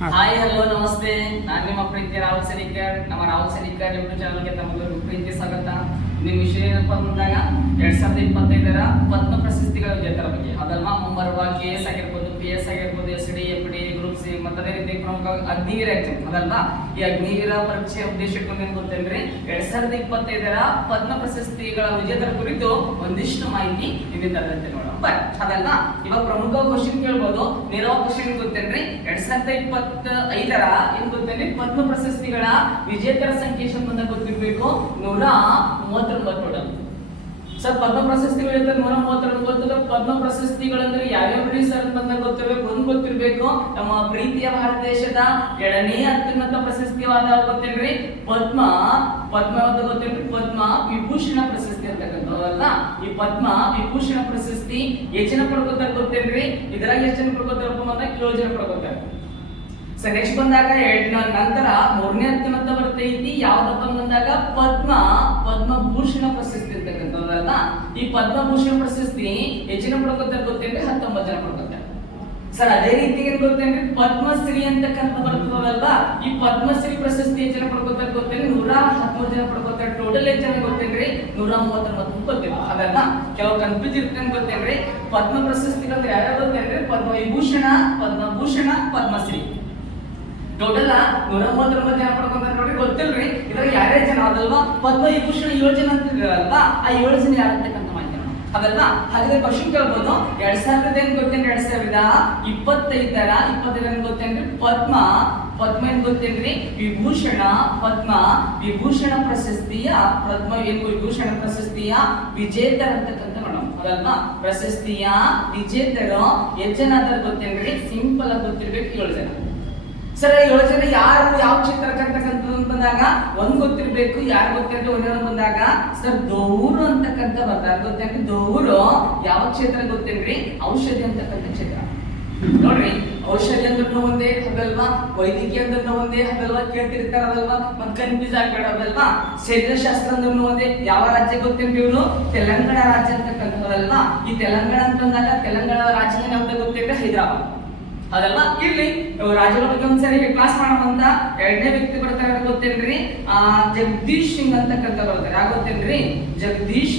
Hi hello ನಮಸ್ತೆ. ನಾನು ನಿಮ್ಮ ಪ್ರೀತಿಯ ರಾಹುಲ್ ಸೆನಿಕರ್. ನಮ್ಮ ರಾಹುಲ್ ಸೆನಿಕರ್ ಯೂಟ್ಯೂಬ್ ಚಾನಲ್ಗೆ ತಮಗೆಲ್ಲರಿಗೂ ಪ್ರೀತಿ ಸ್ವಾಗತ. ನಿಮ್ಮ ವಿಷಯ ಏನಪ್ಪ ಅಂದಾಗ, ಎರಡ್ ಸಾವಿರದ ಇಪ್ಪತ್ತೈದರ ಪದ್ಮ ಪ್ರಶಸ್ತಿಗಳ ವಿಜೇತರ ಬಗ್ಗೆ. ಅದಲ್ವಾ ಮುಂಬರುವ ಕೆ ಎಸ್ ಆಗಿರ್ಬೋದು, ಪಿ ಎಸ್ ಆಗಿರ್ಬೋದು, ಎಸ್ ಡಿ ಗ್ರೂಪ್ ಸಿ ಮತ್ತೆ ಅದೇ ರೀತಿ ಪ್ರಮುಖ ಅಗ್ನಿವೀರ ಎಕ್ಸಾಮ್ ಅದಲ್ಲ ಈ ಅಗ್ನಿವೀರ ಪರೀಕ್ಷೆ ಉದ್ದೇಶ ಇಟ್ಕೊಂಡು ಏನ್ ಗೊತ್ತೇನ್ರಿ ಎರಡ್ ಸಾವಿರದ ಇಪ್ಪತ್ತೈದರ ಪದ್ಮ ಪ್ರಶಸ್ತಿಗಳ ವಿಜೇತರ ಕುರಿತು ಒಂದಿಷ್ಟು ಮಾಹಿತಿ ಇಲ್ಲಿ ತರದಂತೆ ನೋಡೋಣ. ಬಟ್ ಅದಲ್ಲ ಇವಾಗ ಪ್ರಮುಖ ಕ್ವಶನ್ ಕೇಳ್ಬೋದು. ನೇರವ ಕ್ವಶನ್ ಗೊತ್ತೇನ್ರಿ ಎರಡ್ ಸಾವಿರದ ಇಪ್ಪತ್ತ ಐದರ ಏನ್ ಗೊತ್ತೇನ್ರಿ ಪದ್ಮ ಪ್ರಶಸ್ತಿಗಳ ವಿಜೇತರ ಸಂಖ್ಯೆ ಸಂಬಂಧ ಗೊತ್ತಿರ್ಬೇಕು. ನೂರ ಮೂವತ್ತೊಂಬತ್ತು ಟೋಟಲ್ ಸರ್, ಪದ್ಮ ಪ್ರಶಸ್ತಿಗಳು ಇರ್ತದೆ ನೂರ ಮೂವತ್ತೆರಡು ಗೊತ್ತದ ಪದ್ಮ ಪ್ರಶಸ್ತಿಗಳಂದ್ರೆ ಯಾವ್ಯಾವ ಸರ್ ಬಂದಾಗ ಗೊತ್ತಿರ್ಬೇಕು, ಒಂದು ಗೊತ್ತಿರ್ಬೇಕು. ನಮ್ಮ ಪ್ರೀತಿಯ ಭಾರತ ದೇಶದ ಎರಡನೇ ಅತ್ಯುನ್ನತ ಪ್ರಶಸ್ತಿವಾದ ಗೊತ್ತೇನ್ರಿ ಪದ್ಮ ಪದ್ಮ ಅಂತ ಗೊತ್ತೇನ್ರಿ ಪದ್ಮ ವಿಭೂಷಣ ಪ್ರಶಸ್ತಿ ಅಂತಕ್ಕಂಥದ್ದಲ್ಲ. ಈ ಪದ್ಮ ವಿಭೂಷಣ ಪ್ರಶಸ್ತಿ ಎಷ್ಟು ಜನ ಪಡ್ಕೋತಾರೆ ಗೊತ್ತೇನ್ರಿ ಇದ್ರಾಗ ಎಷ್ಟು ಜನ ಪಡ್ಕೋತಾರಪ್ಪ ಅಂತ ಏಳು ಜನ ಪಡ್ಕೋತಾರೆ. ಸರ್ ನೆಕ್ಸ್ಟ್ ಬಂದಾಗ ನಂತರ ಮೂರನೇ ಅತ್ಯುನ್ನತ ಬರ್ತೈತಿ, ಯಾವ್ದಪ್ಪ ಬಂದಾಗ ಪದ್ಮ ಪದ್ಮಭೂಷಣ ಪ್ರಶಸ್ತಿ ಅಂತಕ್ಕಂಥದ್ದಲ್ಲ ಈ ಪದ್ಮಭೂಷಣ ಪ್ರಶಸ್ತಿ ಹೆಚ್ಚಿನ ಪಡ್ಕೋತಾರೆ ಗೊತ್ತೇನ್ರಿ ಹತ್ತೊಂಬತ್ತು ಜನ ಪಡ್ಕೋತಾರೆ ಸರ್, ಅದೇ ರೀತಿ ಏನ್ ಗೊತ್ತೇನ್ರಿ ಪದ್ಮಶ್ರೀ ಅಂತಕ್ಕಂಥ ಬರ್ತದಲ್ಲ ಈ ಪದ್ಮಶ್ರೀ ಪ್ರಶಸ್ತಿ ಎಷ್ಟು ಜನ ಪಡ್ಕೋತಾರೆ ಗೊತ್ತೇನ್ರಿ ನೂರ ಹದಿಮೂರು ಜನ ಪಡ್ಕೋತಾರೆ ಟೋಟಲ್ ಎಷ್ಟು ಜನ ಗೊತ್ತೇನ್ರಿ ನೂರ ಮೂವತ್ತೊಂಬತ್ತು ಗೊತ್ತಿಲ್ಲ ಅದನ್ನ ಕೆಲವು ಕನ್ಫ್ಯೂಸ್ ಇರ್ತೇನೆ ಗೊತ್ತೇನ್ರಿ ಪದ್ಮ ಪ್ರಶಸ್ತಿಗಳು ಯಾರ್ಯಾರು ಗೊತ್ತೇನ್ರಿ ಪದ್ಮ ವಿಭೂಷಣ, ಪದ್ಮಭೂಷಣ, ಪದ್ಮಶ್ರೀ. ಟೋಟಲ್ ನೂರ ಮೂವತ್ತೊಂಬತ್ತು ಜನ ಪಡ್ಕೊಂತಾರೆ ನೋಡಿ, ಗೊತ್ತಿಲ್ರಿ? ಇದ್ರಾಗ ಯಾರೇ ಜನ ಅದಲ್ವಾ ಪದ್ಮ, ವಿಭೂಷಣ ಯೋಜನೆ ಜನ ಅಂತ ಇದ್ರಲ್ವಾ ಆ ಯೋಜನೆ ಯಾರಂತಕ್ಕಂಥ ಮಾಹಿತಿ. ಅದಲ್ವಾ ಹಾಗಾದ್ರೆ ಕ್ವಶನ್ ಕೇಳ್ಬೋದು. ಎರಡ್ ಸಾವಿರದ ಏನ್ ಗೊತ್ತೇನ್ ಎರಡ್ ಸಾವಿರದ ಇಪ್ಪತ್ತೈದರ ಇಪ್ಪತ್ತೈದರ ಗೊತ್ತೇನ್ರಿ? ಪದ್ಮ ಪದ್ಮ ಏನ್ ಗೊತ್ತೇನ್ರಿ? ವಿಭೂಷಣ, ಪದ್ಮ, ವಿಭೂಷಣ ಪ್ರಶಸ್ತಿಯ ಪದ್ಮ ಏನು ವಿಭೂಷಣ ಪ್ರಶಸ್ತಿಯ ವಿಜೇತರ ಅಂತಕ್ಕಂಥ ನೋಡೋಣ ಅದಲ್ವಾ ಪ್ರಶಸ್ತಿಯ ವಿಜೇತರು ಎಷ್ಟು ಜನ ಅದ್ರ ಗೊತ್ತೇನ್ರಿ? ಸಿಂಪಲ್ ಆಗಿ ಗೊತ್ತಿರ್ಬೇಕು ಏಳು ಜನ. ಸರ್ ಯೋಜನೆ ಜನ ಯಾರು ಯಾವ ಕ್ಷೇತ್ರಕ್ಕೆ ಅಂತಕ್ಕಂಥದ್ದು ಬಂದಾಗ, ಒಂದ್ ಗೊತ್ತಿರ್ಬೇಕು, ಯಾರು ಗೊತ್ತಿರ್ಬೇಕು ಒಂದೇ ಒಂದ್ ಬಂದಾಗ, ಸರ್, ದೌರು ಅಂತಕ್ಕಂಥ ಬರ್ತಾರೆ. ಗೊತ್ತೇನ್ರಿ ದೌರು ಯಾವ ಕ್ಷೇತ್ರ ಗೊತ್ತೇನ್ರಿ? ಔಷಧಿ ಅಂತಕ್ಕಂಥ ಕ್ಷೇತ್ರ. ನೋಡ್ರಿ, ಔಷಧಿ ಅಂದ್ರೂ ಒಂದೇ ಹಗಲ್ವಾ ವೈದ್ಯಕೀಯ ಅಂದ್ರೂ ಒಂದೇ ಅದಲ್ವಾ ಕೇಳ್ತಿರ್ತಾರಲ್ವಾ ಮತ್ ಕನ್ಫ್ಯೂಸ್ ಆಗ್ಬೇಡ ಅದಲ್ವಾ ಶರೀರಶಾಸ್ತ್ರ ಅಂದ್ರೂ ಒಂದೇ, ಯಾವ ರಾಜ್ಯ ಗೊತ್ತೇನ್ರಿ ಇವ್ರು? ತೆಲಂಗಾಣ ರಾಜ್ಯ ಅಂತಕ್ಕಂಥದಲ್ವಾ? ಈ ತೆಲಂಗಾಣ ಅಂತ ಬಂದಾಗ, ತೆಲಂಗಾಣ ರಾಜಧಾನಿ ಯಾವ್ದು ಗೊತ್ತೇನ್ರಿ? ಹೈದರಾಬಾದ್. ಅದಲ್ಲ ಇರ್ಲಿ. ರಾಜ್ಯ ಬಗ್ಗೆ ಒಂದ್ಸರಿ ಕ್ಲಾಸ್ ಮಾಡೋಣ ಅಂತ ಎರಡನೇ ವ್ಯಕ್ತಿ ಬರ್ತಾರೆ ಗೊತ್ತೇನ್ರಿ? ಆ, ಜಗದೀಶ್ ಸಿಂಗ್ ಅಂತಕ್ಕಂಥ ಬರ್ತಾರೆ. ಯಾಕೆ ಗೊತ್ತೇನ್ರಿ? ಜಗದೀಶ,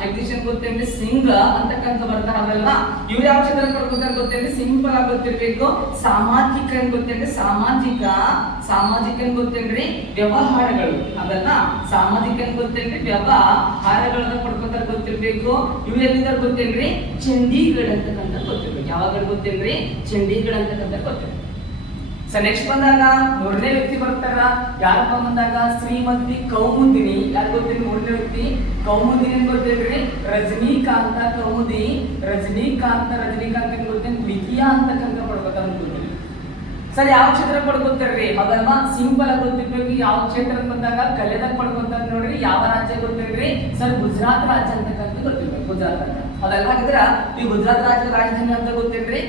ಜಗದೀಶ್ ಗೊತ್ತೇನ್ರಿ? ಸಿಂಗ್ ಅಂತಕ್ಕಂಥ ಬರ್ತಾರೆ ಅದಲ್ಲ ಇವ್ರು ಯಾವ ಚಿತ್ರ ಪಡ್ಕೋತಾರೆ ಗೊತ್ತೇನ್ರಿ? ಸಿಂಪಲ್ ಆಗಿ ಗೊತ್ತಿರ್ಬೇಕು. ಸಾಮಾಜಿಕ ಏನ್ ಗೊತ್ತೇನ್ರಿ? ಸಾಮಾಜಿಕ ಸಾಮಾಜಿಕ ಏನ್ ಗೊತ್ತೇನ್ರಿ? ವ್ಯವಹಾರಗಳು. ಅದಲ್ಲ ಸಾಮಾಜಿಕ ಏನ್ ಗೊತ್ತೇನ್ರಿ? ವ್ಯವಹಾರಗಳನ್ನ ಪಡ್ಕೋತಾರೆ ಗೊತ್ತಿರ್ಬೇಕು. ಇವ್ರು ಎಲ್ಲಿದ್ದಾರೆ ಗೊತ್ತೇನ್ರಿ? ಚಂಡೀಗಢ ಅಂತಕ್ಕಂಥ ಗೊತ್ತಿರ್ಬೇಕು. ಯಾವಾಗ ಗೊತ್ತೇನ್ರಿ? ಚಂಡೀಗಢ ಅಂತಕ್ಕಂಥ ಗೊತ್ತಿದೆ ಸರ್ ನೆಕ್ಸ್ಟ್ ಬಂದಾಗ ಮೂರನೇ ವ್ಯಕ್ತಿ ಬರ್ತಾರ. ಯಾರಪ್ಪ ಬಂದಾಗ? ಶ್ರೀಮತಿ ಕೌಮುದಿನಿ. ಯಾರು ಗೊತ್ತಿಲ್ಲ ಮೂರನೇ ವ್ಯಕ್ತಿ? ಕೌಮುದಿನಿ ಅಂತ ಗೊತ್ತಿಲ್ರಿ ರಜನಿಕಾಂತ ಕೌಮುದಿ. ರಜನಿಕಾಂತ, ರಜನಿಕಾಂತ್ ಗೊತ್ತೇನು ವಿಕಿಯಾ ಅಂತಕ್ಕಂಥ ಪಡ್ಕೋತಾರ ಗೊತ್ತಿಲ್ಲ. ಸರ್, ಯಾವ ಕ್ಷೇತ್ರ ಪಡ್ಕೊತಾರ್ರಿ ಮಗಮ್ಮ, ಸಿಂಪಲ್ ಆಗಿ ಗೊತ್ತಿರ್ಬೇಕು. ಯಾವ ಕ್ಷೇತ್ರ ಬಂದಾಗ? ಕಲೆದಾಗ ಪಡ್ಕೊತಾರ ನೋಡ್ರಿ. ಯಾವ ರಾಜ್ಯ ಗೊತ್ತಿರ್ರಿ ಸರ್, ಗುಜರಾತ್ ರಾಜ್ಯ ಅಂತಕ್ಕಂಥ ಗೊತ್ತಿರ್ಬೇಕು ಗುಜರಾತ್ ರಾಜ್ಯ ಅದಲ್ಲ ಹಾಕಿದ್ರ ಈ ಗುಜರಾತ್ ರಾಜ್ಯದ ರಾಜಧಾನಿ ಅಂತ ಗೊತ್ತೇನ್ರಿ?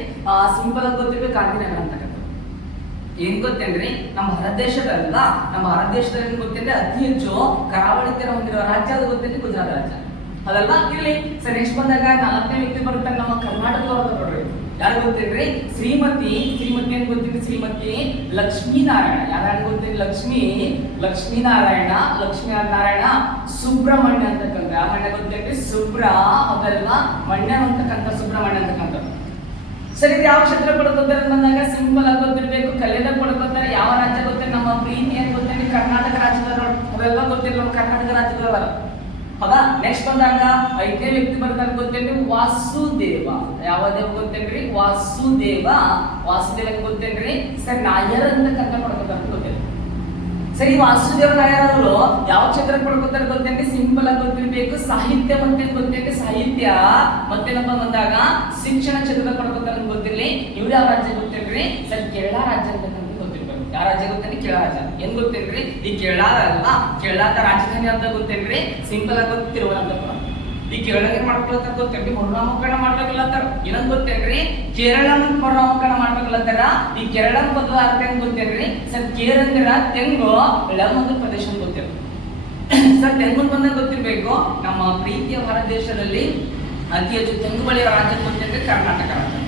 ಸಿಂಪಲ್ ಆಗಿ ಗೊತ್ತಿರ್ಬೇಕು ಕಾಂತಿನಗರ ಅಂತಕ್ಕಂಥ ಏನ್ ಗೊತ್ತೇನ್ರಿ? ನಮ್ಮ ಭಾರತ ದೇಶದಲ್ಲ ನಮ್ಮ ಭಾರತ ದೇಶದಲ್ಲಿ ಏನ್ ಗೊತ್ತೇನ್ರಿ? ಅತಿ ಹೆಚ್ಚು ಕರಾವಳಿ ತೀರ ಹೊಂದಿರುವ ರಾಜ್ಯ ಅದು ಗೊತ್ತೇನ್ರಿ? ಗುಜರಾತ್ ರಾಜ್ಯ. ಅದಲ್ಲ ಇಲ್ಲಿ ಸರ್, ನೆಕ್ಸ್ಟ್ ಬಂದಾಗ ನಾಲ್ಕನೇ ವ್ಯಕ್ತಿ ಬರುತ್ತೆ ನಮ್ಮ ಕರ್ನಾಟಕದವರು ನೋಡ್ರಿ. ಯಾರು ಗೊತ್ತೇನ್ರಿ? ಶ್ರೀಮತಿ ಶ್ರೀಮತಿ ಅಂತ ಗೊತ್ತಿರಿ? ಶ್ರೀಮತಿ ಲಕ್ಷ್ಮೀನಾರಾಯಣ. ಯಾರು ಗೊತ್ತಿರಿ ಲಕ್ಷ್ಮೀ, ಲಕ್ಷ್ಮೀನಾರಾಯಣ, ಲಕ್ಷ್ಮೀ ನಾರಾಯಣ, ಸುಬ್ರಹ್ಮಣ್ಯ ಅಂತಕ್ಕಂಥ ಯಾವ ಮಣ್ಣ ಗೊತ್ತೇನ್ರಿ? ಸುಬ್ರ, ಅದಲ್ಲ ಮಣ್ಯ ಅಂತಕ್ಕಂಥ ಸುಬ್ರಹ್ಮಣ್ಯ ಅಂತಕ್ಕಂಥ ಸರಿ ಯಾವ ಕ್ಷೇತ್ರ ಪಡ್ಕೋತಾರೆ ಬಂದಾಗ ಸಿಂಪಲ್ ಆಗಿ ಗೊತ್ತಿರ್ಬೇಕು. ಕಲೆದಾಗ ಪಡ್ಕೋತಾರೆ. ಯಾವ ರಾಜ್ಯ ಗೊತ್ತಿಲ್ಲ ನಮ್ಮ ಪ್ರೀತಿ ಅಂತ ಗೊತ್ತೇಳಿ ಕರ್ನಾಟಕ ರಾಜ್ಯದವರು, ಅವೆಲ್ಲ ಗೊತ್ತಿಲ್ಲ ನಮ್ಮ ಕರ್ನಾಟಕ ರಾಜ್ಯದವರ ಹೌದಾ? ನೆಕ್ಸ್ಟ್ ಬಂದಾಗ ಐದನೇ ವ್ಯಕ್ತಿ ಬರ್ತಾರೆ ಗೊತ್ತೇನ್ರಿ? ವಾಸುದೇವ. ಯಾವ ದೇವ ಗೊತ್ತೇನ್ರಿ? ವಾಸುದೇವ. ವಾಸುದೇವ ಅಂತ ಗೊತ್ತೇನ್ರಿ? ಸರ್, ನಾಯರ್ ಅಂತ ಕನ್ನಡ ಪಡ್ಕೋತಾರೆ ಗೊತ್ತೇನ್ರಿ? ಸರಿ ವಾಸುದೇವ ನಾಯರ್ ಅವರು ಯಾವ ಕ್ಷೇತ್ರ ಪಡ್ಕೋತಾರೆ ಗೊತ್ತೇನ್ರಿ? ಸಿಂಪಲ್ ಆಗಿ ಗೊತ್ತಿರ್ಬೇಕು. ಸಾಹಿತ್ಯ ಮತ್ತೆ ಗೊತ್ತೇನ್ರಿ? ಸಾಹಿತ್ಯ. ಮತ್ತೇನಪ್ಪ ಬಂದಾಗ? ಶಿಕ್ಷಣ ಕ್ಷೇತ್ರದ ಪಡ್ಕೋತಾರೆ ಅಂತ ಗೊತ್ತಿರ್ಲಿ. ಇವ್ರ ಯಾವ ರಾಜ್ಯ ಗೊತ್ತೇನ್ರಿ? ಸರ್, ಕೇರಳ ರಾಜ್ಯ ಗೊತ್ತಿರ್ಬೇಕು ಯಾವ ರಾಜ್ಯ ಗೊತ್ತೇನ್ರಿ? ಕೇರಳ ರಾಜ್ಯ. ಏನ್ ಗೊತ್ತೇನ್ರಿ? ಈ ಕೇರಳ ಅಲ್ಲ, ಕೇರಳದ ರಾಜಧಾನಿ ಅಂತ ಗೊತ್ತೇನ್ರಿ? ಸಿಂಪಲ್ ಆಗಿ ಗೊತ್ತು ಈ ಕೇರಳ ಏನ್ ಮಾಡ್ಕೊಳತ್ತಾರ ಗೊತ್ತೇನ್ರಿ? ಮರುನಾಮಕರಣ ಮಾಡ್ಬೇಕಲ್ಲತ್ತಾರ ಏನಂತ ಗೊತ್ತೇನ್ರಿ? ಕೇರಳ ಅಂತ ಮರುನಾಮಕರಣ ಮಾಡ್ಬೇಕಲ್ಲತ್ತಾರ ಈ ಕೇರಳ ಪದದ ಅರ್ಥ ಏನ್ ಗೊತ್ತೇನ್ರಿ? ಸರ್, ಕೇರ್ ಅಂದ್ರ ತೆಂಗು ಪ್ರದೇಶ ಅಂತ ಗೊತ್ತಿರ ಸರ್, ತೆಂಗು ಬಂದ ಗೊತ್ತಿರ್ಬೇಕು. ನಮ್ಮ ಪ್ರೀತಿಯ ಭಾರತ ದೇಶದಲ್ಲಿ ಅತಿ ಹೆಚ್ಚು ತೆಂಗು ಬೆಳೆಯುವ ರಾಜ್ಯ ಗೊತ್ತೇನ್ರಿ? ಕರ್ನಾಟಕ ರಾಜ್ಯ.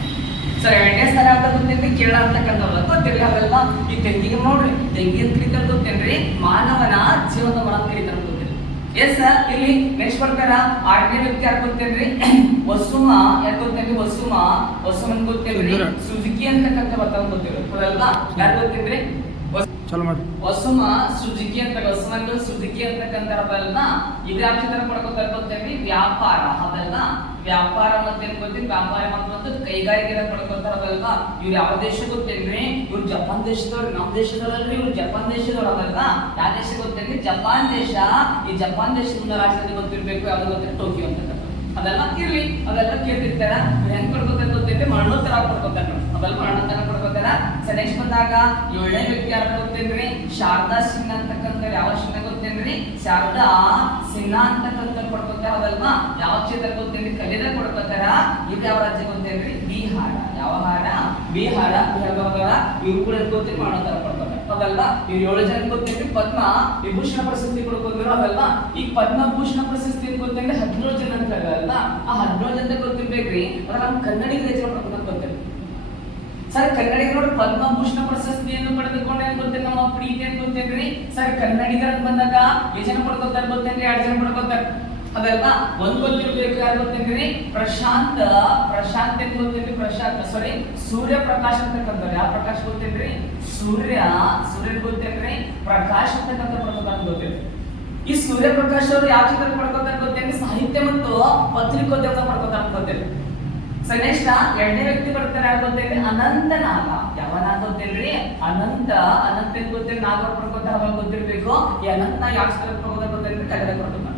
ಸರ್ ಎರಡನೇ ಸಲ ಅಂತ ಗೊತ್ತೇನ್ರಿ ಕೇಳ ಅಂತಕ್ಕಂಥವ್ರು ಗೊತ್ತಿಲ್ಲ ಅವೆಲ್ಲ ಈ ತೆಂಗಿಗೆ ನೋಡ್ರಿ ತೆಂಗಿ ಅಂತ ಕರಿತಾರೆ ಗೊತ್ತೇನ್ರಿ ಮಾನವನ ಜೀವನ ಅಂತ ಕರಿತಾರೆ ಗೊತ್ತಿಲ್ಲ ಎಸ್ ಸರ್ ಇಲ್ಲಿ ನೆಕ್ಸ್ಟ್ ಬರ್ತಾರ ಆರನೇ ವ್ಯಕ್ತಿ ಯಾರು ಗೊತ್ತೇನ್ರಿ? ವಸುಮ. ಯಾರು ಗೊತ್ತೇನ್ರಿ? ವಸುಮ. ವಸುಮನ್ ಗೊತ್ತೇನ್ರಿ? ಸುಜುಕಿ ಅಂತಕ್ಕಂಥ ಬರ್ತಾವ ಗೊತ್ತಿಲ್ಲ ಅವೆಲ್ಲ ಯಾರು ಗೊತ್ತೇನ್ರಿ? ವಸುಮ, ಸುಜುಕಿ ಅಂತ ವಸುಮಂದು ಸುಜುಕಿ ಅಂತಕ್ಕಂಥರದಲ್ಲ ಇದು ಯಾವ ಚಿತ್ರ ವ್ಯಾಪಾರ, ಅದಲ್ಲ ವ್ಯಾಪಾರ ಮತ್ತೆ ಗೊತ್ತಿಲ್ಲ ವ್ಯಾಪಾರ ಮತ್ತು ಕೈಗಾರಿಕೆ ಪಡ್ಕೋತಾರದಲ್ವಾ ಇವ್ರು ಯಾವ ದೇಶ ಗೊತ್ತೇನ್ರಿ? ಇವ್ರು ಜಪಾನ್ ದೇಶದವ್ರು ನಮ್ಮ ದೇಶದವ್ರಲ್ರಿ, ಇವ್ರು ಜಪಾನ್ ದೇಶದವ್ರು ಅದಲ್ಲ ಯಾವ ದೇಶ ಗೊತ್ತೇನ್ರಿ? ಜಪಾನ್ ದೇಶ. ಈ ಜಪಾನ್ ದೇಶದಿಂದ ರಾಷ್ಟ್ರದಲ್ಲಿ ಗೊತ್ತಿರ್ಬೇಕು, ಯಾವ್ದು ಗೊತ್ತಿಲ್ಲ ಟೋಕಿಯೋ ಅಂತ ಅದೆಲ್ಲ ಇರ್ಲಿ, ಅದೆಲ್ಲ ಕೇಳ್ತಿರ್ತಾರ. ಇವ್ರು ತರ ಪಡ್ಕೋತಾರೆ ಗೊತ್ತೈತೆ ಮರಣೋತ್ತರ ತರ ನೆಕ್ಸ್ಟ್ ಬಂದಾಗ ಏಳನೇ ವ್ಯಕ್ತಿ ಯಾರು ಗೊತ್ತೇನ್ರಿ? ಶಾರದಾ ಸಿನ್ಹಾ ಅಂತಕ್ಕಂಥ ಯಾವ ಸಿನ್ಹಾ ಗೊತ್ತೇನ್ರಿ? ಶಾರದಾ ಸಿನ್ಹಾ ಅಂತಕ್ಕಂಥ ಕೊಡ್ಕೊತಾರ ಅದಲ್ವಾ ಯಾವ ಕ್ಷೇತ್ರ ಗೊತ್ತೇನ್ರಿ? ಕಲಿದ ಕೊಡ್ಕೊತಾರ ಇದು ಯಾವ ರಾಜ್ಯ ಗೊತ್ತೇನ್ರಿ? ಬಿಹಾರ. ಯಾವ ಹಾರ? ಬಿಹಾರ ಬಿಹಾರದವರ ಇವ್ರು ಕೂಡ ಗೊತ್ತಿಲ್ಲ ಮಾಡೋ ಪಡ್ಕೋತಾರ ಅದಲ್ವಾ? ಇವ್ರು ಏಳು ಜನ ಗೊತ್ತೇನ್ರಿ ಪದ್ಮ ವಿಭೂಷಣ ಪ್ರಶಸ್ತಿ ಕೊಡ್ಕೊಂಡಿರೋ ಅದಲ್ಲ ಈ ಪದ್ಮಭೂಷಣ ಪ್ರಶಸ್ತಿ ಅಂತ ಗೊತ್ತೇನ್ರಿ ಹದಿನೇಳು ಜನ ಅಂತ ಅಲ್ವಾ? ಆ ಹದಿನೇಳು ಜನ ಗೊತ್ತಿರ್ಬೇಕ್ರಿ. ಅದ್ರ ನಮ್ಮ ಕನ್ನಡಿಗರ ಹೆಸರು ಗೊತ್ತಿಲ್ಲ ಸರ್ ಕನ್ನಡಿಗರು ನೋಡಿ ಪದ್ಮಭೂಷಣ ಪ್ರಶಸ್ತಿಯನ್ನು ಪಡೆದುಕೊಂಡೆ ಏನ್ ಗೊತ್ತೇನೆ ನಮ್ಮ ಪ್ರೀತಿ ಅಂತ ಗೊತ್ತೇನ್ರಿ ಸರ್ ಕನ್ನಡಿಗರ ಬಂದಾಗ ಎಷ್ಟು ಜನ ಪಡ್ಕೊತಾರೆ ಗೊತ್ತೇನ್ರಿ? ಎರಡು ಜನ ಪಡ್ಕೋತಾರೆ. ಅದಲ್ವಾ? ಒಂದ್ ಗೊತ್ತಿರ್ಬೇಕು ಯಾರು ಗೊತ್ತೇನ್ರಿ ಪ್ರಶಾಂತ, ಪ್ರಶಾಂತ್ ಗೊತ್ತೇನ್ರಿ ಪ್ರಶಾಂತ್ ಸಾರಿ ಸೂರ್ಯ ಪ್ರಕಾಶ್ ಅಂತಕ್ಕಂಥವ್ರು ಯಾವ ಪ್ರಕಾಶ್ ಗೊತ್ತೇನ್ರಿ ಸೂರ್ಯ ಸೂರ್ಯ ಗೊತ್ತೇನ್ರಿ ಪ್ರಕಾಶ್ ಅಂತಕ್ಕಂಥ ಪ್ರಕಾರ ಗೊತ್ತೇನ್ರಿ ಈ ಸೂರ್ಯ ಪ್ರಕಾಶ್ ಅವರು ಯಾವ ಚಿತ್ರ ಪಡ್ಕೋತಾರೆ ಗೊತ್ತೇನ್ರಿ ಸಾಹಿತ್ಯ ಮತ್ತು ಪತ್ರಿಕೋದ್ಯಮ ಪಡ್ಕೋತಾರೆ ಗೊತ್ತೇನ್ರಿ ಸೊ ಎರಡನೇ ವ್ಯಕ್ತಿ ಬರ್ತಾರೆ ಯಾರು ಗೊತ್ತೇನ್ರಿ ಅನಂತ ನಾಗ ಯಾವ ನಾಗ ಗೊತ್ತೇನ್ರಿ ಅನಂತ ಅನಂತ ಏನ್ ನಾಗ ಪಡ್ಕೋತಾರೆ ಅವಾಗ ಗೊತ್ತಿರ್ಬೇಕು? ಈ ಅನಂತ ನಾಗ ಯಾವ ಚಿತ್ರ ಪಡ್ಕೋತಾರೆ ಗೊತ್ತೇನ್ರಿ ಕನ್ನಡ ಪಡ್ಕೋತಾರೆ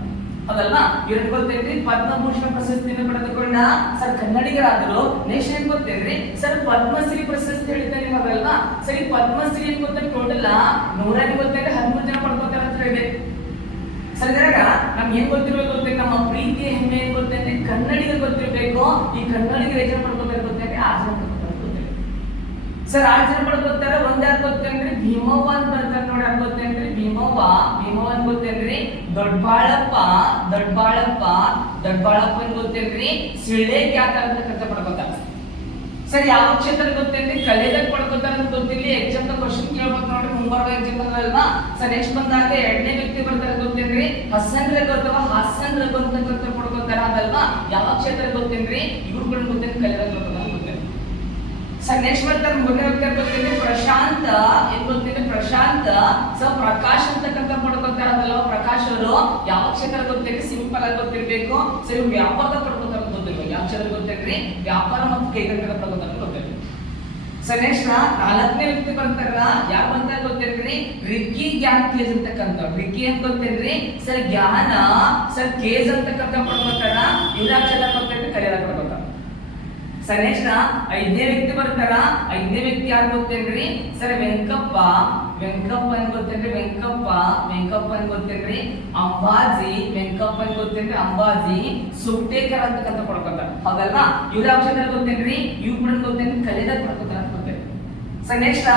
ಅದಲ್ಲ ಇವ್ರಿಗೆ ಗೊತ್ತೇನ್ರಿ ಪದ್ಮಭೂಷಣ ಪ್ರಶಸ್ತಿಯನ್ನು ಪಡೆದುಕೊಂಡ ಸರ್ ಕನ್ನಡಿಗರಾದ್ರು ನೆಕ್ಸ್ಟ್ ಏನ್ ಗೊತ್ತೇನ್ರಿ ಸರ್, ಪದ್ಮಶ್ರೀ ಪ್ರಶಸ್ತಿ ಹೇಳ್ತಾರೆ ನಿಮಗಲ್ವಾ ಸರಿ, ಪದ್ಮಶ್ರೀ ಏನ್ ಗೊತ್ತ ಟೋಟಲ್ ನೂರ ಗೊತ್ತೇನ್ರಿ ಹದಿಮೂರು ಜನ ಪಡ್ಕೋತಾರೆ ಅಂತ ಹೇಳಿದೆ. ಸರ್ ನಮ್ಗೆ ಏನ್ ಗೊತ್ತಿರ್ಬೇಕು ಗೊತ್ತೇನೆ ನಮ್ಮ ಪ್ರೀತಿ, ಹೆಮ್ಮೆ ಏನ್ ಗೊತ್ತೇನೆ ಕನ್ನಡಿಗರು ಗೊತ್ತಿರ್ಬೇಕು. ಈ ಕನ್ನಡಿಗರು ಎಷ್ಟು ಪಡ್ಕೋತಾರೆ ಗೊತ್ತೇನೆ ಆರು ಜನ ಗೊತ್ತೇನೆ ಸರ್, ಆರು ಜನ ಪಡ್ಕೋತಾರೆ. ಒಂದ್ ಯಾರು ಗೊತ್ತೇನ್ರಿ ಭೀಮವ್ವ ಅಂತ ಬರ್ತಾರೆ ನೋಡಿ ಯಾರು ಗೊತ್ತೇನ್ರಿ ಭೀಮವ್ವ. ದೊಡ್ಡಬಾಳಪ್ಪ ದೊಡ್ಡಬಾಳಪ್ಪ ದೊಡ್ಡಬಾಳಪ್ಪ ಅಂತ ಗೊತ್ತೇನ್ರಿ? ಸಿಳ್ಳೆ ಖ್ಯಾತ ಕರ್ತ ಪಡ್ಕೊತಾರ? ಸರ್, ಯಾವ ಕ್ಷೇತ್ರ ಗೊತ್ತೇನ್ರಿ? ಕಲೆದಾಗ ಪಡ್ಕೋತಾರ ಅಂತ ಗೊತ್ತಿಲ್ಲ ಎಕ್ಸಾಮ್ ಕ್ವಶನ್ ಕೇಳ್ಬೇಕು ನೋಡ್ರಿ. ಮುಂಬರುವ ಎಕ್ಸಾಮ್ ಅಲ್ವಾ? ಸರ್ ನೆಕ್ಸ್ಟ್ ಬಂದಾಗ ಎರಡನೇ ವ್ಯಕ್ತಿ ಬರ್ತಾರೆ ಗೊತ್ತೇನ್ರಿ? ಹಸನ್ ರಘು ಅಥವಾ ಹಾಸನ್ ರಘು ಅಂತ ಪಡ್ಕೋತಾರ ಅದಲ್ವಾ? ಯಾವ ಕ್ಷೇತ್ರ ಗೊತ್ತೇನ್ರಿ? ಇವ್ರು ಕೂಡ ಗೊತ್ತೇನ್ ಕಲೆದಾಗ ಪಡ್ಕೋತಾರ ಅಂತ ಗೊತ್ತೇನ್ರಿ. ಸರ್ ನೆಕ್ಸ್ಟ್ ಬರ್ತಾರೆ, ಮೂರನೇ ವ್ಯಕ್ತಿ ಗೊತ್ತೇನ್ರಿ? ಪ್ರಶಾಂತ, ಏನ್ ಗೊತ್ತೇನ್ರಿ ಪ್ರಶಾಂತ್. ಸೊ ಪ್ರಕಾಶ್ ಅಂತಕ್ಕಂಥ ಪಡ್ಕೊತಾರಲ್ಲ ಪ್ರಕಾಶ್ ಅವರು ಯಾವ ಕ್ಷೇತ್ರ ಗೊತ್ತೇನ್ರಿ ಸಿಂಪಲ್ ಆಗಿ ಗೊತ್ತಿರ್ಬೇಕು. ಸೊ ಇವ್ ವ್ಯಾಪಾರದ ಅಂತ ಗೊತ್ತಿರ್ಬೇಕು. ಯಾವ ಕ್ಷೇತ್ರ ಗೊತ್ತೇನ್ರಿ ವ್ಯಾಪಾರ ಮತ್ತು ಕೈಗಾರಿಕೆ ಪಡ್ಕೋತಾರ ಸರ್ ನೆಕ್ಸ್ಟ್ ನಾಲ್ಕನೇ ವ್ಯಕ್ತಿ ಬರ್ತಾರ ಯಾರು ಅಂತ ಗೊತ್ತೇನ್ರಿ ರಿಕ್ಕಿ ಗ್ಯಾನ್ ಕೇಜ್ ಅಂತಕ್ಕಂಥ ರಿಕ್ಕಿ ಅಂತ ಗೊತ್ತೇನ್ರಿ ಸರ್ ಜ್ಞಾನ ಸರ್, ಕೇಜ್ ಅಂತಕ್ಕಂಥ ಪಡ್ಕೋತಾರ ಇವ್ರ ಕ್ಷೇತ್ರ ಗೊತ್ತೇನ್ರಿ ಕಲಿಯಲ್ಲ ಪಡ್ಕೋತಾರ ಸರ್ ಐದನೇ ವ್ಯಕ್ತಿ ಬರ್ತಾರ ಐದನೇ ವ್ಯಕ್ತಿ ಯಾರು ಗೊತ್ತೇನ್ರಿ ಸರ್, ವೆಂಕಪ್ಪ. ವೆಂಕಪ್ಪ ಅಂತ ಗೊತ್ತೇನ್ರಿ? ವೆಂಕಪ್ಪ ವೆಂಕಪ್ಪ ಅಂತ ಗೊತ್ತೇನ್ರಿ? ಅಂಬಾಜಿ, ವೆಂಕಪ್ಪ ಅಂತ ಗೊತ್ತೇನ್ರಿ? ಅಂಬಾಜಿ ಸುಟ್ಟೇಕರ್ ಅಂತಕ್ಕಂಥ ಪಡ್ಕೋತಾರ ಹೌದಲ್ವಾ? ಇವ್ರ ಆಪ್ಷನ್ ಗೊತ್ತೇನ್ರಿ? ಇವ್ ಕೂಡ ಗೊತ್ತೇನ್ರಿ? ಕಲಿದಾಗ ಪಡ್ಕೋತಾರ ಅಂತ ಗೊತ್ತೇನ್ರಿ. ಸರ್ ನೆಕ್ಸ್ಟ್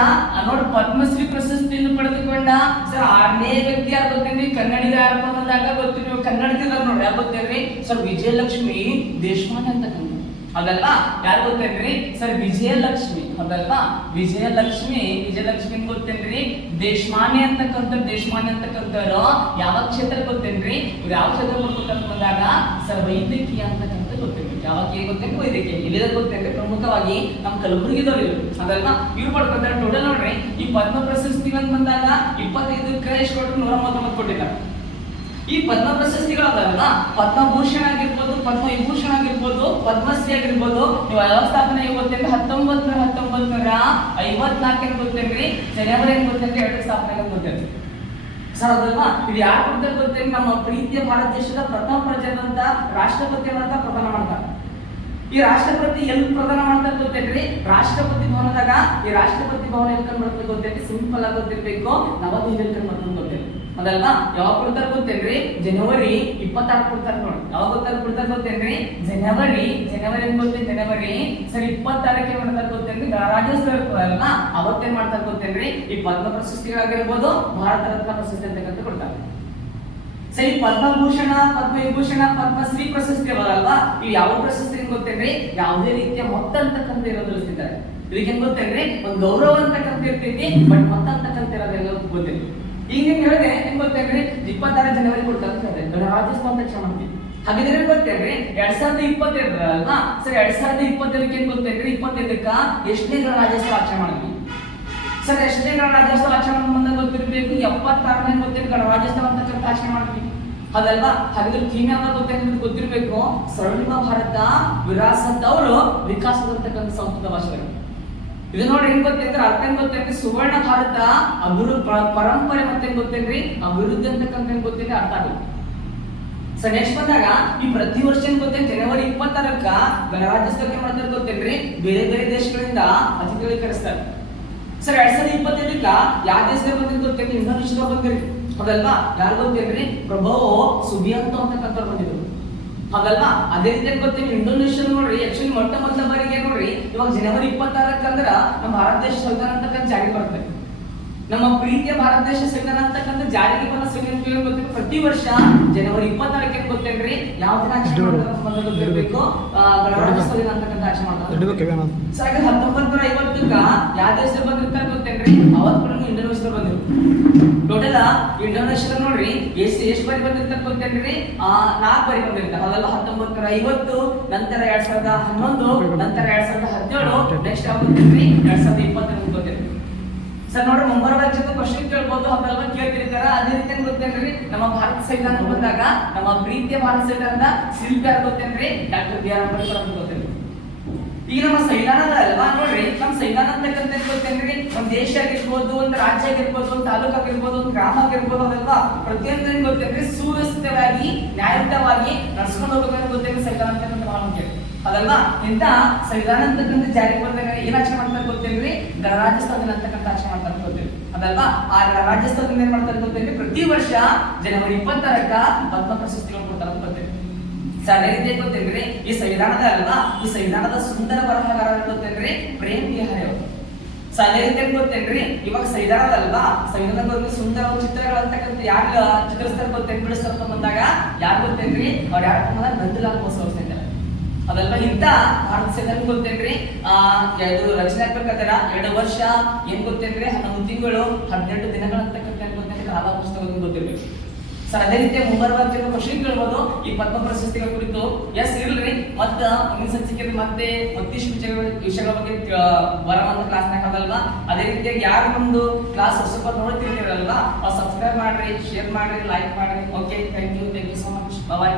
ನೋಡಿ ಪದ್ಮಶ್ರೀ ಪ್ರಶಸ್ತಿಯನ್ನು ಪಡೆದುಕೊಂಡ ಸರ್ ಆರನೇ ವ್ಯಕ್ತಿ ಯಾರು ಗೊತ್ತೇನ್ರಿ? ಕನ್ನಡಿಗ ಯಾರಪ್ಪ ಬಂದಾಗ ಗೊತ್ತಿರಿ ಕನ್ನಡದಿಂದ ನೋಡಿ ಯಾರು ಗೊತ್ತೇನ್ರಿ? ಸರ್ ವಿಜಯಲಕ್ಷ್ಮಿ ದೇಶಪಾಂಡೆ ಅಂತಕ್ಕಂಥ ಅದಲ್ಲ ಯಾರು ಗೊತ್ತೇನ್ರಿ? ಸರ್, ವಿಜಯಲಕ್ಷ್ಮಿ. ಅದಲ್ವಾ? ವಿಜಯಲಕ್ಷ್ಮಿ ವಿಜಯಲಕ್ಷ್ಮಿ ಗೊತ್ತೇನ್ರಿ? ದೇಶಮಾನ್ಯ ಅಂತಕ್ಕಂಥ ದೇಶಮಾನ್ಯ ಅಂತಕ್ಕಂಥವ್ರು ಯಾವ ಕ್ಷೇತ್ರ ಗೊತ್ತೇನ್ರಿ? ಇವ್ರು ಯಾವ ಕ್ಷೇತ್ರ ಬರ್ಬೇಕಂತ ಬಂದಾಗ ಸರ್ ವೈದ್ಯಕೀಯ ಅಂತಕ್ಕಂಥ ಗೊತ್ತೇನ್ರಿ. ಯಾವಾಗ ಗೊತ್ತೇನು ವೈದ್ಯಕೀಯ. ಇಲ್ಲದ ಗೊತ್ತೇನ್ರಿ? ಪ್ರಮುಖವಾಗಿ ನಮ್ಮ ಕಲಬುರಗಿದವ್ರು ಇವರು. ಅದಲ್ಲ ಇವ್ರು ಪಡ್ಕೊತಾರೆ ಟೋಟಲ್ ನೋಡ್ರಿ. ಈ ಪದ್ಮ ಪ್ರಶಸ್ತಿ ಅಂತ ಬಂದಾಗ ಇಪ್ಪತ್ತೈದಕ್ಕೆ ಎಷ್ಟು ಕೊಟ್ಟರು ನೂರ ಮೂವತ್ತೊಂಬತ್ತು ಕೊಟ್ಟಿದ್ದಾರೆ ಈ ಪದ್ಮ ಪ್ರಶಸ್ತಿಗಳಲ್ಲ ಪದ್ಮಭೂಷಣ ಆಗಿರ್ಬೋದು ಪದ್ಮ ವಿಭೂಷಣ ಆಗಿರ್ಬೋದು, ಪದ್ಮಶ್ರೀ ಆಗಿರ್ಬೋದು, ನೀವು ವ್ಯವಸ್ಥಾಪನೆ ಗೊತ್ತೇನ್ರಿ ಹತ್ತೊಂಬತ್ ನೂರ ಹತ್ತೊಂಬತ್ ನೂರ ಐವತ್ನಾಲ್ಕನೇ ಗೊತ್ತೇನ್ರಿ ಜನವರಿ ಗೊತ್ತೇನ್ರಿ ಎರಡು ಸ್ಥಾಪನೆ ಗೊತ್ತೇನ್ರಿ ಸರ್, ಅದಲ್ವಾ? ಇದು ಯಾರು ಕೊಡ್ತಾರೆ ಗೊತ್ತೇನ್ರಿ ನಮ್ಮ ಪ್ರೀತಿಯ ಭಾರತ ದೇಶದ ಪ್ರಥಮ ಪ್ರಜೆದಂತ ರಾಷ್ಟ್ರಪತಿ ಅಂತ ಪ್ರಧಾನ ಮಾಡ್ತಾರೆ ಈ ರಾಷ್ಟ್ರಪತಿ ಎಲ್ಲಿ ಪ್ರದಾನ ಮಾಡ್ತಾರೆ ಗೊತ್ತೇನ್ರಿ? ರಾಷ್ಟ್ರಪತಿ ಭವನದಾಗ ಈ ರಾಷ್ಟ್ರಪತಿ ಭವನ ಎಲ್ಲಿ ಕಂಡು ಗೊತ್ತೇನ್ರಿ? ಸಿಂಪಲ್ ಆಗಿ ಗೊತ್ತಿರ್ಬೇಕು. ನವದೆಹಲಿ ಕಂಡು ಬರ್ತದೆ ಅದಲ್ವಾ ಯಾವಾಗ ಕೊಡ್ತಾರ ಗೊತ್ತೇನ್ರಿ? ಜನವರಿ ಇಪ್ಪತ್ತಾರು ಕೊಡ್ತಾರೆ ನೋಡಿ. ಯಾವಾಗ ಗೊತ್ತಾರ ಕೊಡ್ತಾರ ಗೊತ್ತೇನ್ರಿ? ಜನವರಿ. ಜನವರಿ ಏನ್ ಗೊತ್ತೇನ್ ಜನವರಿ? ಸರಿ, ಇಪ್ಪತ್ತಾರಕ್ಕೆ ಮಾಡ್ತಾರ ಗೊತ್ತೇನ್ರಿ? ರಾಜ್ಯೋತ್ಸವ ಇರ್ತದಲ್ಲ ಅವತ್ತೇನ್ ಮಾಡ್ತಾರ ಗೊತ್ತೇನ್ರಿ? ಈ ಪದ್ಮ ಪ್ರಶಸ್ತಿಗಳಾಗಿರ್ಬೋದು, ಭಾರತ ರತ್ನ ಪ್ರಶಸ್ತಿ ಅಂತಕ್ಕಂಥ ಕೊಡ್ತಾರೆ. ಸರಿ ಪದ್ಮಭೂಷಣ ಪದ್ಮವಿಭೂಷಣ ಪದ್ಮಶ್ರೀ ಪ್ರಶಸ್ತಿ ಅವರಲ್ವಾ ಇವು ಯಾವ ಪ್ರಶಸ್ತಿ ಗೊತ್ತೇನ್ರಿ? ಯಾವುದೇ ರೀತಿಯ ಮೊತ್ತ ಅಂತಕ್ಕಂಥ ಇರೋದು ಸ್ನೇಹಿತರೆ ಇದಕ್ಕೆ ಗೊತ್ತೇನ್ರಿ? ಒಂದು ಗೌರವ ಅಂತಕ್ಕಂಥ ಇರ್ತೈತಿ ಬಟ್ ಮೊತ್ತ ಅಂತಕ್ಕಂಥ ಇರೋದೆಲ್ಲ ಗೊತ್ತಿಲ್ಲ ಈಗ ನಿಮ್ಗೆ ಹೇಳಿದೆ ಏನ್ ಗೊತ್ತೇನ್ರಿ ಇಪ್ಪತ್ತಾರು ಜನವರಿ ಕೊಡ್ತಾರೆ ಅಂತ ಹೇಳಿದೆ ಗಣರಾಜ್ಯೋತ್ಸವ ಅಂತ ಕ್ಷಮ ಮಾಡ್ತೀವಿ ಹಾಗಿದ್ರೆ ಗೊತ್ತೇನ್ರಿ ಎರಡ್ ಸಾವಿರದ ಇಪ್ಪತ್ತೆರಡು ಅಲ್ವಾ? ಸರಿ, ಎರಡ್ ಸಾವಿರದ ಇಪ್ಪತ್ತೆರಡಕ್ಕೆ ಏನ್ ಗೊತ್ತೇನ್ರಿ ಇಪ್ಪತ್ತೈದಕ್ಕ ಎಷ್ಟನೇ ರಾಜಸ್ಥಾನ ಆಚರಣೆ ಸರ್, ಎಷ್ಟನೇ ರಾಜಸ್ಥಾನ ಆಚರಣೆ ಬಂದಾಗ ಗೊತ್ತಿರಬೇಕು, ಎಪ್ಪತ್ತಾರನೇ ಗೊತ್ತಿರ ರಾಜಸ್ಥಾನ ಅಂತ ಆಚರಣೆ ಮಾಡ್ತೀವಿ ಅದಲ್ವಾ ಹಾಗಿದ್ರೆ ಥೀಮ್ ಯಾವ್ದು ನಿಮ್ಗೆ ಗೊತ್ತಿರಬೇಕು ಸ್ವರ್ಣಿಮ ಭಾರತ ವಿರಾಸತ್ ಅವರು ವಿಕಾಸದಂತಕ್ಕಂಥ ಸಂಸ್ಕೃತ ಭಾಷೆಗಳು ಇದು ನೋಡಿ ಹೆಂಗ್ ಗೊತ್ತೇಂದ್ರೆ ಅರ್ಥ ಹೆಂಗ್ ಗೊತ್ತೇನ್ರಿ ಸುವರ್ಣ ಭಾರತ ಅಭಿವೃದ್ಧಿ ಪರಂಪರೆ ಮತ್ತೆ ಗೊತ್ತೇನ್ರಿ? ಅಭಿವೃದ್ಧಿ ಅಂತಕ್ಕಂಥ ಹೆಂಗ್ ಗೊತ್ತೇನ್ರಿ ಅರ್ಥ ಆಗುತ್ತೆ ಸರ್ ನೆಕ್ಸ್ಟ್ ಬಂದಾಗ ಈ ಪ್ರತಿ ವರ್ಷ ಏನ್ ಗೊತ್ತೇನ್ ಜನವರಿ ಇಪ್ಪತ್ತಾರಕ್ಕ ಗಣರಾಜ್ಯೋತ್ಸವಕ್ಕೆ ಮಾಡ್ತಾರೆ ಗೊತ್ತೇನ್ರಿ? ಬೇರೆ ಬೇರೆ ದೇಶಗಳಿಂದ ಅತಿಥಿಗಳಿಗೆ ಕರೆಸ್ತಾರೆ. ಸರ್, ಎರಡ್ ಸಾವಿರದ ಇಪ್ಪತ್ತೈದಕ್ಕ ಯಾವ ದೇಶದಲ್ಲಿ ಬಂದಿದ್ದು ಗೊತ್ತೇನ್ರಿ ಇಂಡೋನೇಷ್ಯಾ ಬಂದಿರಿ. ಹೌದಲ್ವಾ? ಯಾರು ಗೊತ್ತೇನ್ರಿ? ಪ್ರಭಾವ ಅಂತ ಕಂತ ಬಂದಿದ್ರು. ಹೌದಲ್ವಾ ಅದೇ ರೀತಿ ಗೊತ್ತೇನು ಇಂಡೋನೇಷ್ಯಾ ನೋಡ್ರಿ ಆಕ್ಚುಲಿ ಮೊಟ್ಟ ಮೊದಲ ಬಾರಿಗೆ ನೋಡ್ರಿ ಇವಾಗ ಜನವರಿ ಇಪ್ಪತ್ತಾರಕ್ಕಂದ್ರ ನಮ್ಮ ಭಾರತ ದೇಶ ಸಂವಿಧಾನ ಅಂತಕ್ಕಂಥ ಜಾರಿಗೆ ಬರ್ತದೆ ನಮ್ಮ ಪ್ರೀತಿಯ ಭಾರತ ದೇಶ ಸಂವಿಧಾನ ಅಂತಕ್ಕಂಥ ಜಾರಿಗೆ ಬಂದ ಸಂವಿಧಾನ ಗೊತ್ತಿಲ್ಲ ಪ್ರತಿ ವರ್ಷ ಜನವರಿ ಇಪ್ಪತ್ತಾರಕ್ಕೆ ಗೊತ್ತೇನ್ರಿ ಯಾವ ದಿನ ಆಚರಣೆ ಮಾಡ್ತಾರೆ ಗೊತ್ತಿರ್ಬೇಕು. ಆ, ಗಣರಾಜ್ಯೋತ್ಸವ ದಿನ ಅಂತಕ್ಕಂಥ ಆಚರಣೆ ಮಾಡ್ತಾರೆ ಸಾವಿರದ ಹತ್ತೊಂಬತ್ತು ನೂರ ಐವತ್ತಕ್ಕ ಯಾವ ದೇಶ ಬಂದಿರ್ತಾರೆ ಗೊತ್ತೇನ್ರಿ? ಅವತ್ತು ಟೋಟಲ್ ಇಂಟರ್ನ್ಯಾಷನಲ್ ನೋಡ್ರಿ ಎಷ್ಟು ಎಷ್ಟು ಬಾರಿ ಬಂದಿರ್ತಾರೆ ಗೊತ್ತೇನ್ರಿ ಆ, ನಾಲ್ಕು ಬಾರಿ ಬಂದಿರ್ತಾರೆ ಅದೆಲ್ಲ ಹತ್ತೊಂಬತ್ತು ನೂರ ಐವತ್ತು, ನಂತರ ಎರಡ್ ಸಾವಿರದ ಹನ್ನೊಂದು, ನಂತರ ಎರಡ್ ಸಾವಿರದ ಹದಿನೇಳು ನೆಕ್ಸ್ಟ್ ಗೊತ್ತೇನ್ರಿ ಎರಡ್ ಸಾವಿರದ ಇಪ್ಪತ್ತೆರಡು ಗೊತ್ತೇನ್ರಿ ಸರ್, ನೋಡ್ರಿ, ಮುಂಬರುವ ರಾಜ್ಯದ ಕ್ವಶನ್ ಕೇಳ್ಬೋದು ಅದೆಲ್ಲ ಕೇಳ್ತಿರ್ತಾರ? ಅದೇ ರೀತಿ ಗೊತ್ತೇನ್ರಿ ನಮ್ಮ ಭಾರತ ಸಂವಿಧಾನ ಬಂದಾಗ, ನಮ್ಮ ಪ್ರೀತಿಯ ಭಾರತ ಸಂವಿಧಾನದ ಶಿಲ್ಪಿ ಗೊತ್ತೇನ್ರಿ ಡಾಕ್ಟರ್ ಬಿ ಆರ್ ಅಂಬೇಡ್ಕರ್ ಅಂತ ಗೊತ್ತೇನ್ರಿ ಈಗ ನಮ್ಮ ಸಂವಿಧಾನದ ಅಲ್ವಾ? ನೋಡ್ರಿ, ನಮ್ಮ ಸಂವಿಧಾನ ಅಂತಕ್ಕಂಥ ಗೊತ್ತೇನ್ರಿ ದೇಶ ಆಗಿರ್ಬೋದು ಒಂದು ರಾಜ್ಯ ಆಗಿರ್ಬೋದು ಒಂದು ತಾಲೂಕ್ ಆಗಿರ್ಬೋದು ಒಂದು ಗ್ರಾಮ ಆಗಿರ್ಬೋದು ಅಲ್ವಾ ಪ್ರತಿಯೊಂದು ಏನ್ ಗೊತ್ತೇನ್ರಿ ಸುವ್ಯವಸ್ಥಿತವಾಗಿ, ನ್ಯಾಯಯುತವಾಗಿ ನಡ್ಸ್ಕೊಂಡು ಹೋಗ್ಬೇಕಂತ ಗೊತ್ತೇನ್ರಿ ಸಂವಿಧಾನ ಅಂತ ಬಹಳ ಮುಖ್ಯ ಅದಲ್ವಾ? ಇಂತ ಸಂವಿಧಾನ ಅಂತಕ್ಕಂಥ ಜಾರಿಗೆ ಬಂದಾಗ ಏನ್ ಆಚರಣೆ ಮಾಡ್ತಾರೆ ಗೊತ್ತೇನ್ರಿ? ಗಣರಾಜ್ಯೋತ್ಸವ ದಿನ ಅಂತಕ್ಕಂಥ ಆಚರಣೆ ಮಾಡ್ತಾರೆ ಗೊತ್ತೇನ್ರಿ. ಅದಲ್ವಾ? ಆ ಗಣರಾಜ್ಯ ಸ್ಥಾಪನೆ ಏನ್ ಮಾಡ್ತಾರೆ ಗೊತ್ತೇನ್ರಿ? ಪ್ರತಿ ವರ್ಷ ಜನವರಿ ಇಪ್ಪತ್ತಾರಕ್ಕ ಪದ್ಮ ಪ್ರಶಸ್ತಿಗಳು ಕೊಡ್ತಾರೆ ಗೊತ್ತೇನ್ರಿ. ರೀತಿ ಗೊತ್ತೇನ್ರಿ? ಈ ಸಂವಿಧಾನದ ಅಲ್ವಾ? ಈ ಸಂವಿಧಾನದ ಸುಂದರ ಬರಹಗಾರ ಗೊತ್ತೇನ್ರಿ? ಪ್ರೇಮ್ ಬಿಹಾರಿ ಅವರು ಸೊ ಅದೇ ರೀತಿ ಏನ್ ಗೊತ್ತೇನ್ರಿ? ಇವಾಗ ಸಂವಿಧಾನದ ಅಲ್ವಾ ಸಂವಿಧಾನದಲ್ಲಿ ಸುಂದರ ಚಿತ್ರಗಳು ಅಂತಕ್ಕಂಥ ಯಾರು ಚಿತ್ರಿಸ್ತಾರೆ ಗೊತ್ತೇನ್ ಬಿಡಿಸ್ತಾರೆ ಬಂದಾಗ? ಯಾರು ಗೊತ್ತೇನ್ರಿ? ಅವ್ರು ಯಾರು ಬಂದಾಗ ನಂದಲಾಲ್ ಬೋಸ್ ಅವ್ರು ಅದಲ್ವಾ? ಇಂತ ಭಾರತ ಸಂವಿಧಾನ ಗೊತ್ತೇನ್ರಿ? ಆ ಇದು ರಚನೆ ಆಗ್ಬೇಕಾದ್ರ? ಎರಡು ವರ್ಷ ಏನ್ ಗೊತ್ತೇನ್ರಿ? ಹನ್ನೊಂದು ತಿಂಗಳು, ಹದಿನೆಂಟು ದಿನಗಳ ಅಂತಕ್ಕಂಥ ಏನ್ ಗೊತ್ತೇನ್ರಿ? ಕಾಲ ಪುಸ್ತಕ ಗೊತ್ತಿರ್ಬೇಕು. ಸರ್ ಅದೇ ರೀತಿ ಮುಂಬರುವ ಕ್ವಶನ್ ಕೇಳ್ಬೋದು ಈ ಪದ್ಮ ಪ್ರಶಸ್ತಿಗಳ ಕುರಿತು. ಎಸ್ ಇರ್ಲಿ. ಮತ್ತೆ ಮುಂದಿನ ಸಂಚಿಕೆ ಮತ್ತೆ ಮತ್ತಿಷ್ಟು ವಿಷಯಗಳ ವಿಷಯಗಳ ಬಗ್ಗೆ ಬರವಂತ ಕ್ಲಾಸ್ ಹಾಕೋದಲ್ವಾ ಅದೇ ರೀತಿಯಾಗಿ ಯಾರು ನಮ್ದು ಕ್ಲಾಸ್ ಹೊಸಬ ನೋಡ್ತಿರ್ತೀರಲ್ವಾ? ಸಬ್ಸ್ಕ್ರೈಬ್ ಮಾಡ್ರಿ ಶೇರ್ ಮಾಡ್ರಿ ಲೈಕ್ ಮಾಡ್ರಿ. Okay thank you thank you so much bye